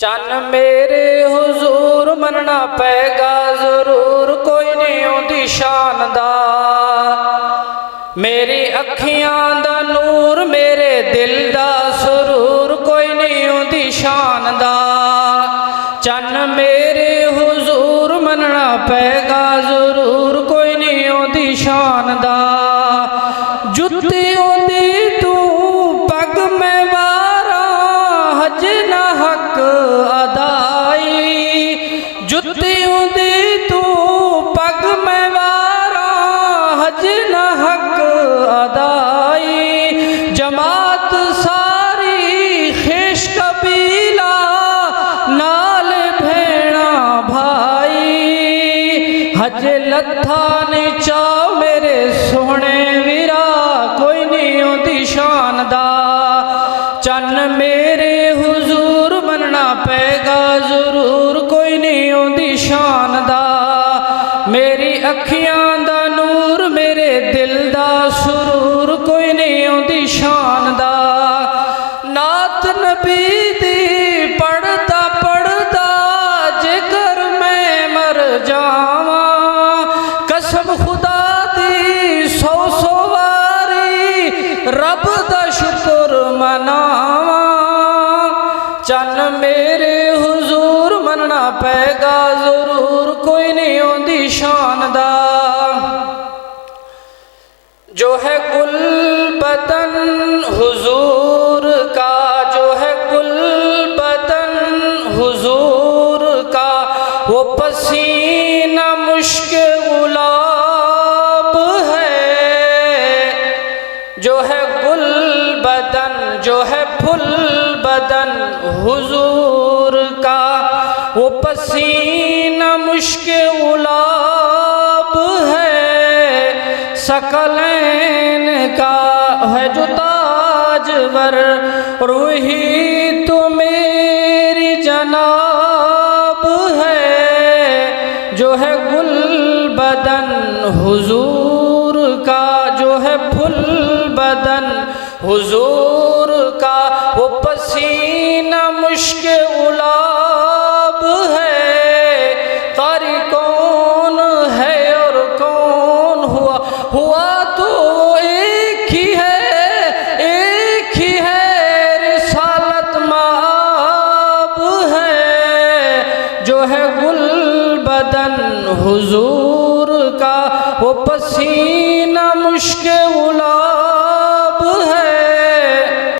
चन्न मेरे हुजूर मनना पैगा जरूर, कोई नहीं ओदी शान दा। मेरी अखियां दा नूर, मेरे दिल दा सुरूर, कोई नहीं ओदी शान दा। चन्न मेरे हुजूर मनना पैगा जरूर, कोई नहीं ओदी शान दा। जुत्ती ओदी तू पग में वारा, हज ना हक अदाई। जुत्ती ओदी तू पग में वारा, हज ना हक अदाई। जमात सारी खेश कबीला, नाल भेणा भाई। हज लथा ने चाव मेरे सोहने वीरा, कोई नहीं ओदी शान दा। चन्न मेरे हुजूर मनना पैगा जरूर, कोई नहीं ओदी शान दा। मेरी अखियां दा नूर, मेरे दिल दा सुरूर, कोई नहीं ओदी शान दा। नात नबी दी पढ़दा पढ़दा, जेकर मैं मर जावा, कसम खुदा दी सौ सौ वारी, रब दा शुक्र मनावा। चन्न मेरे हुजूर मनना पैगा जरूर, कोई नहीं ओदी शान दा। जो है गुल बदन हुजूर का, जो है गुल बदन हुजूर का, वो पसीना मुश्क गुलाब है। जो है गुल बदन, जो है फुल बदन हुजूर का, वो पसीना मुश्क गुलाब है। सकलैन का है जो ताजवर, रूही तो मेरी जनाब है। जो है गुल बदन हुजूर का, जो है फुल बदन हुजूर का, वो पसीना मुश्क गुलाब है। कारी कौन है और कौन हुआ, हुआ तो एक ही है, रिसालत माब है। जो है गुल बदन हुजूर का, वो पसीना मुश्क गुलाब